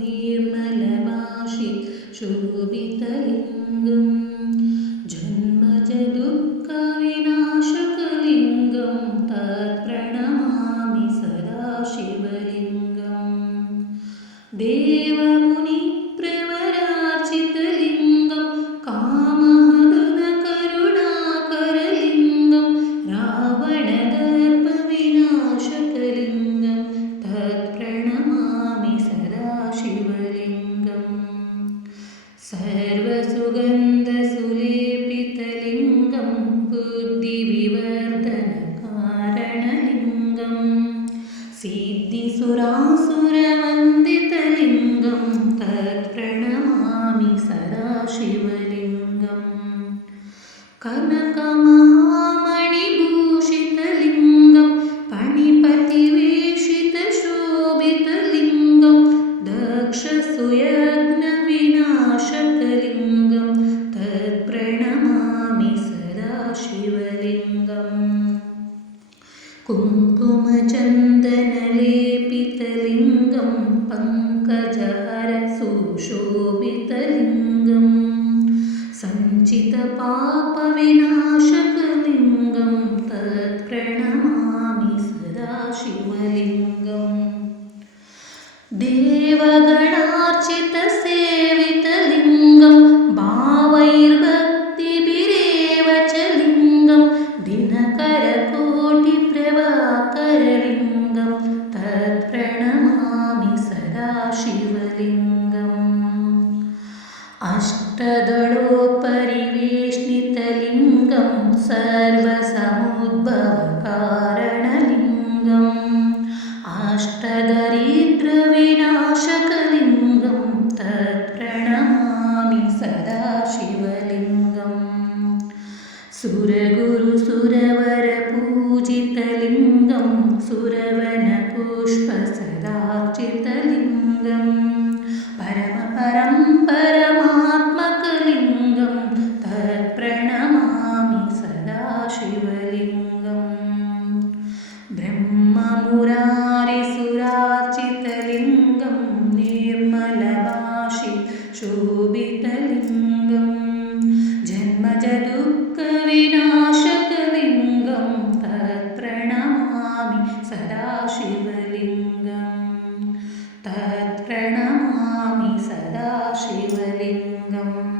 निर्मलभाषि शोभितलिङ्गं जन्मजदुःखविनाशकलिङ्गं तत्प्रणमामि सदा शिवलिङ्गम् सिद्धिसुरासुरवन्दितलिङ्गं तत्प्रणमामि सदा शिवलिङ्गम् कनकमहामणिभूषितलिङ्गं पणिपतिवेशितशोभितलिङ्गं दक्षसुयज्ञविनाशकलिङ्गं तत्प्रणमामि सदा शिवलिङ्गम् शकलिङ्गं तत्प्रणमामि सदा शिवलिङ्गम्। देवगणार्चितसेवितलिङ्गं भावैर्भक्तिभिरेव च लिङ्गं दिनकरकोटिप्रभाकरलिङ्गं तत्प्रणमामि सदा शिवलिङ्गम्। अष्टदळोपरि सुरगुरुसुरवरपूजितलिङ्ग प्रणमामि सदा शिवलिङ्गम्